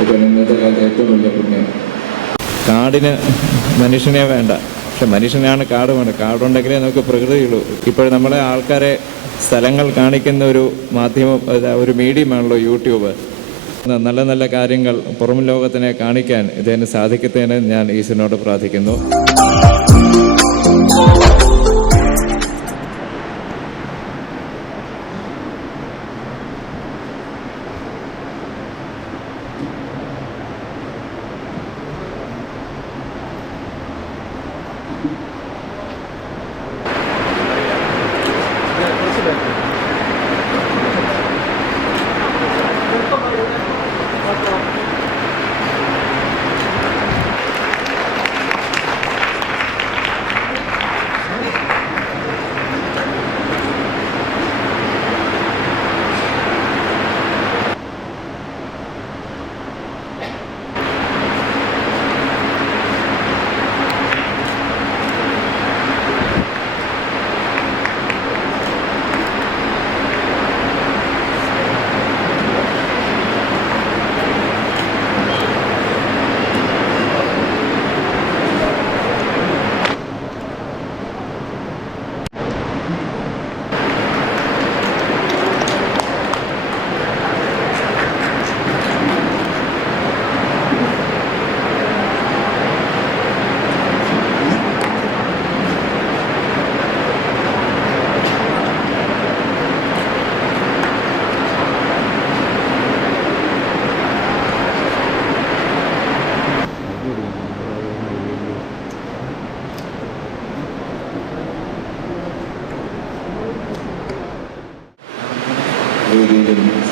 ഇന്നത്തെ കാലത്ത് ഏറ്റവും വലിയ പുണ്യം. കാടിന് മനുഷ്യനെ വേണ്ട. പക്ഷെ മനുഷ്യനാണ് കാട് വേണ്ടത്. കാടുണ്ടെങ്കിലേ നമുക്ക് പ്രകൃതിയുള്ളൂ. ഇപ്പോൾ നമ്മളെ ആൾക്കാരെ സ്ഥലങ്ങൾ കാണിക്കുന്ന ഒരു മാധ്യമം ഒരു മീഡിയമാണല്ലോ യൂട്യൂബ്. നല്ല നല്ല കാര്യങ്ങൾ പുറം ലോകത്തിനെ കാണിക്കാൻ ഇതിന് സാധിക്കത്തേനെ ഞാൻ ഈശ്വരനോട് പ്രാർത്ഥിക്കുന്നു.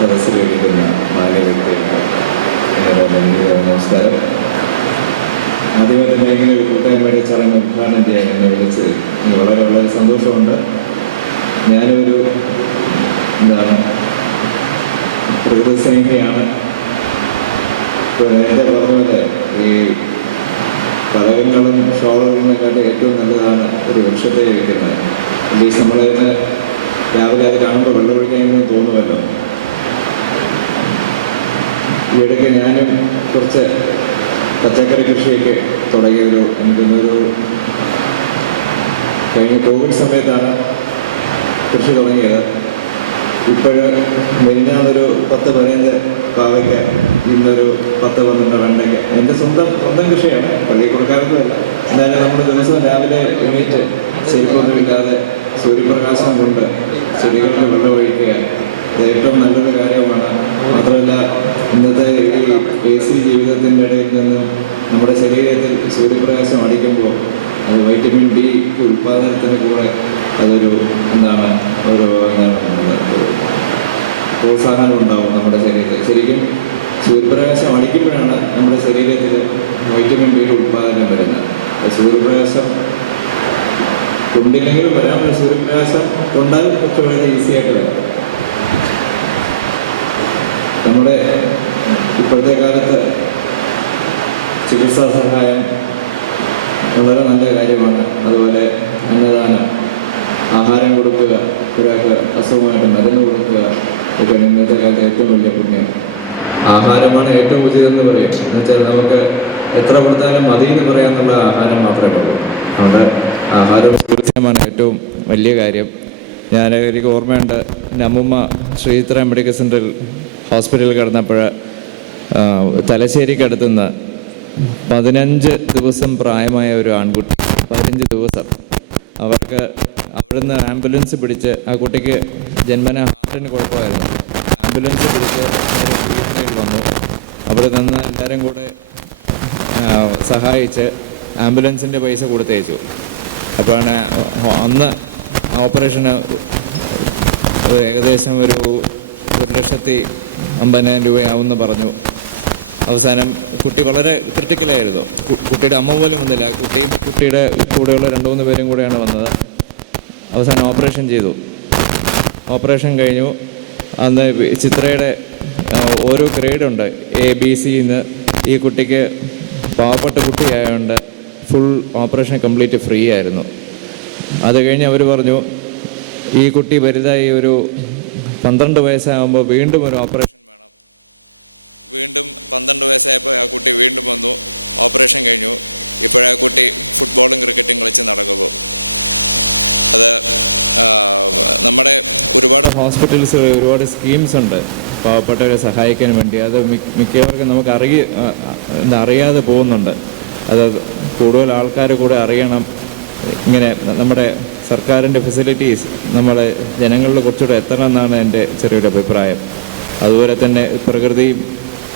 സദസ്സിലിരിക്കുന്ന മാന്യ വ്യക്തികൾക്ക് വളരെ നന്ദിയുടെ നമസ്കാരം. ആദ്യമേ തന്നെ ഇങ്ങനെ ഒരു കൂട്ടായ്മയുടെ ചടങ്ങ് ഉദ്ഘാടനം ചെയ്യാൻ എന്നെ വിളിച്ചതിൽ വളരെ വളരെ സന്തോഷമുണ്ട്. ഞാനൊരു എന്താണ് പ്രകൃതി സ്നേഹിയാണ് നേരത്തെ പറഞ്ഞ പോലെ ഈ പലകങ്ങളും ഷോളുകളിനെക്കാട്ടും ഏറ്റവും നല്ലതാണ് ഒരു വൃക്ഷത്തെ വയ്ക്കുന്നത് അറ്റ്ലീസ്റ്റ് നമ്മളതിന് രാവിലെ അത് കാണുമ്പോൾ വെള്ളമൊഴിക്കാനെങ്കിലും തോന്നുമല്ലോ. ഈ ഇടയ്ക്ക് ഞാനും കുറച്ച് പച്ചക്കറി കൃഷിയൊക്കെ തുടങ്ങിയൊരു എനിക്കൊന്നൊരു കഴിഞ്ഞ കോവിഡ് സമയത്താണ് കൃഷി തുടങ്ങിയത്. ഇപ്പോഴ് മെരിഞ്ഞാന്നൊരു പത്ത് പതിനഞ്ച് പാവയ്ക്ക ഇന്നൊരു പത്ത് പന്ത്രണ്ട് വെണ്ടയ്ക്ക. എന്റെ സ്വന്തം സ്വന്തം കൃഷിയാണ്. പള്ളി കൊടുക്കാറൊന്നുമല്ല എന്നാലും നമ്മൾ ദിവസവും രാവിലെ എണീറ്റ് ചെരുപ്പൊന്നുമില്ലാതെ സൂര്യപ്രകാശം കൊണ്ട് ചെടികൾക്ക് വെള്ളമൊഴിക്കുക അത് ഏറ്റവും നല്ലൊരു കാര്യമാണ്. മാത്രമല്ല ഇന്നത്തെ ഈ എ സി ജീവിതത്തിന്റെ ഇടയിൽ നിന്ന് നമ്മുടെ ശരീരത്തിൽ സൂര്യപ്രകാശം അടിക്കുമ്പോൾ അത് വൈറ്റമിൻ ഡി ഉൽപ്പാദനത്തിന് കൂടെ അതൊരു എന്താണ് ഒരു എന്താണ് പ്രോത്സാഹനം ഉണ്ടാവും നമ്മുടെ ശരീരത്തിൽ. ശരിക്കും സൂര്യപ്രകാശം അടിക്കുമ്പോഴാണ് നമ്മുടെ ശരീരത്തിൽ വൈറ്റമിൻ ഡിയുടെ ഉൽപ്പാദനം വരുന്നത്. സൂര്യപ്രകാശം കൊണ്ടില്ലെങ്കിലും വരാം സൂര്യപ്രകാശം കൊണ്ടാൽ കുറച്ച് വളരെ ഈസി വരാം. നമ്മുടെ ഇപ്പോഴത്തെ കാലത്ത് ചികിത്സാ സഹായം വളരെ നല്ല കാര്യമാണ്. അതുപോലെ അന്നദാനം ആഹാരം കൊടുക്കുക ഒരാൾക്ക് അസുഖമായിട്ട് മരുന്ന് കൊടുക്കുക ഇതൊക്കെയാണ് ഇന്നത്തെ കാലത്ത് ഏറ്റവും വലിയ പുണ്യം. ആഹാരമാണ് ഏറ്റവും ഉചിതം എന്ന് പറയും. എന്ന് വെച്ചാൽ നമുക്ക് എത്ര കൊടുത്താലും മതി എന്ന് പറയാമെന്നുള്ള ആഹാരം മാത്രമേ ഉള്ളൂ. അതുകൊണ്ട് ആഹാരം നേരെ ശ്രീത്രയിൽ വന്നു. അവിടെ നിന്ന് എല്ലാവരും കൂടെ സഹായിച്ച് ആംബുലൻസിന്റെ പൈസ കൊടുത്തയച്ചു. അപ്പോഴാണ് അന്ന് ഓപ്പറേഷന് ഏകദേശം ഒരു ഒരു ലക്ഷത്തി അമ്പതിനായിരം രൂപയാവുമെന്ന് പറഞ്ഞു. അവസാനം കുട്ടി വളരെ ക്രിട്ടിക്കലായിരുന്നു കുട്ടിയുടെ അമ്മ പോലും വന്നില്ല. കുട്ടിയും കുട്ടി അവസാനം ഓപ്പറേഷൻ ചെയ്തു. ഓപ്പറേഷൻ കഴിഞ്ഞു. അന്ന് ചിത്രയുടെ ഓരോ ഗ്രേഡുണ്ട് എ ബി സി എന്ന് ഈ കുട്ടിക്ക് പാവപ്പെട്ട കുട്ടിയായതുകൊണ്ട് ഫുൾ ഓപ്പറേഷൻ കംപ്ലീറ്റ് ഫ്രീ ആയിരുന്നു. അത് കഴിഞ്ഞ് അവർ പറഞ്ഞു ഈ കുട്ടി വലുതായി ഒരു പന്ത്രണ്ട് വയസ്സാകുമ്പോൾ വീണ്ടും ഒരു ഓപ്പറേഷൻ വേണം. വീണ്ടും പന്ത്രണ്ട് വയസ്സായപ്പോൾ ആ കുട്ടി വീണ്ടും വന്നു. ഓപ്പറേഷൻ കഴിഞ്ഞു. ഇപ്പോഴാ കുട്ടി ഫുട്ബോളും ക്രിക്കറ്റും കളിച്ച് നടക്കുന്നു. അത് നമ്മുടെ ഒരുപാട് ഹോസ്പിറ്റൽസുകൾ ഒരുപാട് സ്കീംസ് ഉണ്ട്. പാവപ്പെട്ടവരെ സഹായിക്കാൻ വേണ്ടി. അത് മിക്കവർക്കും നമുക്ക് അറിയ അറിയാതെ പോകുന്നുണ്ട്. അത് കൂടുതൽ ആൾക്കാർ കൂടെ അറിയണം. ഇങ്ങനെ നമ്മുടെ സർക്കാരിന്റെ ഫെസിലിറ്റീസ് നമ്മളെ ജനങ്ങളിൽ കുറച്ചുകൂടെ എത്തണം എന്നാണ് എന്റെ ചെറിയൊരു അഭിപ്രായം. അതുപോലെ തന്നെ പ്രകൃതിയും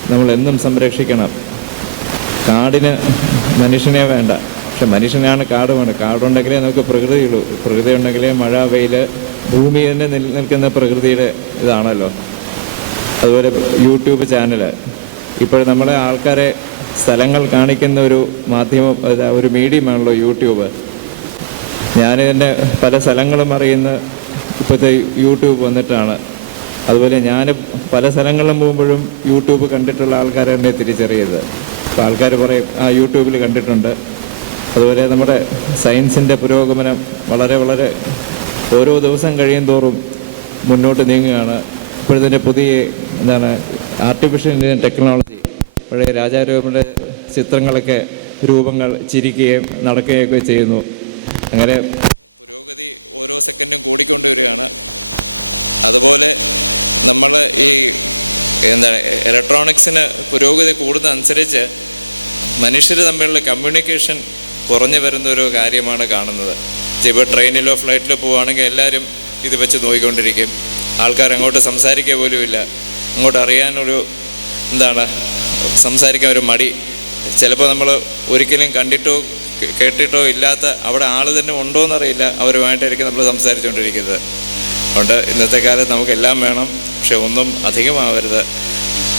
നമ്മളെന്നും സംരക്ഷിക്കണം. കാടിന് മനുഷ്യനെ വേണ്ട. പക്ഷെ മനുഷ്യനാണ് കാട് വേണ്ടത് കാടുണ്ടെങ്കിലേ നമുക്ക് പ്രകൃതിയുള്ളൂ. പ്രകൃതി ഉണ്ടെങ്കിലേ മഴ വെയിൽ ഭൂമി തന്നെ നിൽ നിൽക്കുന്ന പ്രകൃതിയുടെ ഇതാണല്ലോ. അതുപോലെ യൂട്യൂബ് ചാനൽ ഇപ്പോൾ നമ്മളെ ആൾക്കാരെ സ്ഥലങ്ങൾ കാണിക്കുന്ന ഒരു മാധ്യമം ഒരു മീഡിയമാണല്ലോ യൂട്യൂബ്. തന്നെ പല സ്ഥലങ്ങളും അറിയുന്ന ഇപ്പോഴത്തെ യൂട്യൂബ് വന്നിട്ടാണ്. അതുപോലെ ഞാൻ പല സ്ഥലങ്ങളിലും പോകുമ്പോഴും യൂട്യൂബ് കണ്ടിട്ടുള്ള ആൾക്കാരെ തിരിച്ചറിയത് അപ്പോൾ ആൾക്കാർ പറയും ആ യൂട്യൂബിൽ കണ്ടിട്ടുണ്ട്. അതുപോലെ നമ്മുടെ സയൻസിന്റെ പുരോഗമനം വളരെ വളരെ ഓരോ ദിവസം കഴിയും തോറും മുന്നോട്ട് നീങ്ങുകയാണ്. ഇപ്പോഴത്തെ പുതിയ എന്താണ് ആർട്ടിഫിഷ്യൽ ടെക്നോളജി രാജാരോഗങ്ങളുടെ ചിത്രങ്ങളൊക്കെ രൂപങ്ങൾ ചിരിക്കുകയും നടക്കുകയൊക്കെ ചെയ്യുന്നു. അങ്ങനെ പുരോഗതി ഓരോ സെക്കൻഡും കൂടിക്കൊണ്ടുവരികയാണ്. അതുപോലെ നമ്മൾ ഈ എന്താണ് ഇലക്ട്രോണിക്സിന് പുരോഗതി കൂടുന്നതനുസരിച്ച് മനുഷ്യർ തമ്മിലുള്ള കമ്മ്യൂണിക്കേഷൻ കുറഞ്ഞു വരുന്നൊരു കാര്യമാണ് കാണുന്നത്. ഇപ്പോൾ ട്രെയിനിലോ ഫ്ലൈറ്റിലോ പോവുകയാണെങ്കിൽ എല്ലാവരും ഇത് വെച്ച് നോക്കിക്കൊണ്ടിരിക്കും. ആൾക്കാർ അങ്ങോട്ട് സംസാരിക്കുക പോലുമില്ല അങ്ങോട്ട് അറിയാനൊരു എന്താണ് സംസാരിക്കാൻ ഒരു മടി. ചിലപ്പോൾ നമ്മൾ ഒരിക്കലും കണ്ടിട്ടോ കേട്ടിട്ടോ ഇല്ലാത്ത അവിടെ ആൾ തന്നെ ഉണ്ടോ എന്നറിയില്ല അവരുമായിട്ടായിരിക്കും നമ്മൾ സംസാരിച്ചുകൊണ്ടിരിക്കുന്നത്. അതുകൊണ്ട് ഇന്നത്തെ കാലത്ത് നമുക്കെല്ലാം വേണം. പക്ഷെ ഒന്നും അധികമാവരുത്.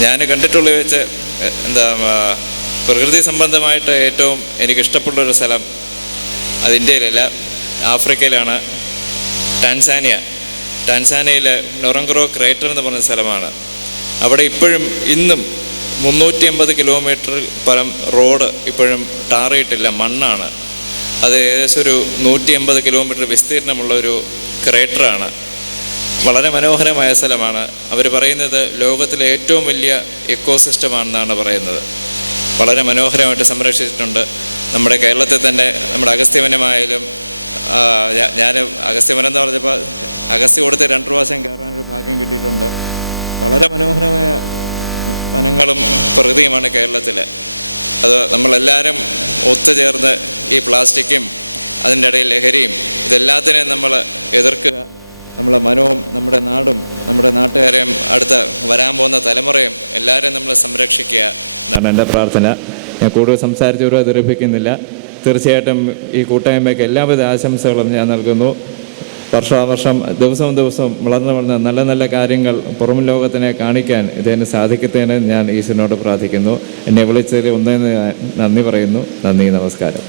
ഞാൻ കണ്ടിട്ടുള്ള വെച്ച് എന്താ പ്രകൃതി സംബന്ധമായിട്ട് ഏറ്റവും എനിക്കിഷ്ടപ്പെട്ടൊരു സ്ഥലം അത് ഇന്ത്യയിലല്ല ആഫ്രിക്കയിലാണ്. ടാൻസാനിയ. ടാൻസാനിയയിലെ നൊറങ്ക്രോ ക്രേറ്റർ എന്ന് പറഞ്ഞ സ്ഥലമാണ്. അവിടെ ഇപ്പോഴും ഇന്നും മുന്നൂറ്റി അമ്പത് കിലോമീറ്റർ പരം റോഡ് ഇപ്പോഴും ടാറിയിട്ടില്ല മണ്ണാണ്. അത് ഏകദേശം ഒരു നൂറ്റി അമ്പത് കിലോമീറ്റർ വിസ്തീർണമുള്ള ഒരു ക്രേറ്ററാണ് വളരെ മനോഹരമായ സ്ഥലമാണ്. അവർ പറയുന്നത് ലോകത്തിലെ ഏറ്റവും വലിയ എക്കോസിസ്റ്റമാണെന്നാണ് പറയുന്നത്. വളരെ മനോഹരമായിട്ട് സംരക്ഷിച്ചിട്ടുണ്ട്. നമ്മുടെ കേരളത്തിൽ തന്നെ നമ്മുടെ അഗസ്ത്യവനമായാലും ഞാൻ അഗസ്ത്യവനം എന്ന് പറഞ്ഞപ്പോൾ അഗസ്ത്യ കൊടുത്ത് രണ്ട് പ്രാവശ്യം കയറാനൊരു ഭാഗ്യം കിട്ടിയിട്ടുണ്ട്. വളരെ മനോഹരമായ വനങ്ങളും പ്രകൃതിയുമാണ് കേരളത്തിൽ അത് നമ്മളെല്ലാവരും ഒത്തുചേർന്ന് ഈ പ്ലാസ്റ്റിക്കും അതിന്റെ ഇടയിൽ ലഹരിയും ഇതെല്ലാത്തിനെയും നമ്മൾ എതിർക്കുക. നമ്മളെ മനവും നമ്മുടെ നാടും നമ്മുടെ നാട്ടുകാരെയും അടുത്ത വരാൻ പോകുന്ന തലമുറയും എല്ലാവരെയും നമ്മൾ സംരക്ഷിക്കുക എന്നാണ് എന്റെ പ്രാർത്ഥന ഞാൻ കൂടുതൽ സംസാരിച്ചവരോ ദുരഭിക്കുന്നില്ല തീർച്ചയായിട്ടും ഈ കൂട്ടായ്മയ്ക്ക് എല്ലാവിധ ആശംസകളും ഞാൻ നൽകുന്നു. വർഷാവർഷം ദിവസവും ദിവസവും വളർന്നു വളർന്ന നല്ല നല്ല കാര്യങ്ങൾ പുറം ലോകത്തിനെ കാണിക്കാൻ ഇതിന് സാധിക്കത്തേന് ഞാൻ ഈശ്വരനോട് പ്രാർത്ഥിക്കുന്നു. എന്നെ വിളിച്ചതിൽ ഒന്നേന്ന് നന്ദി പറയുന്നു. നന്ദി നമസ്കാരം.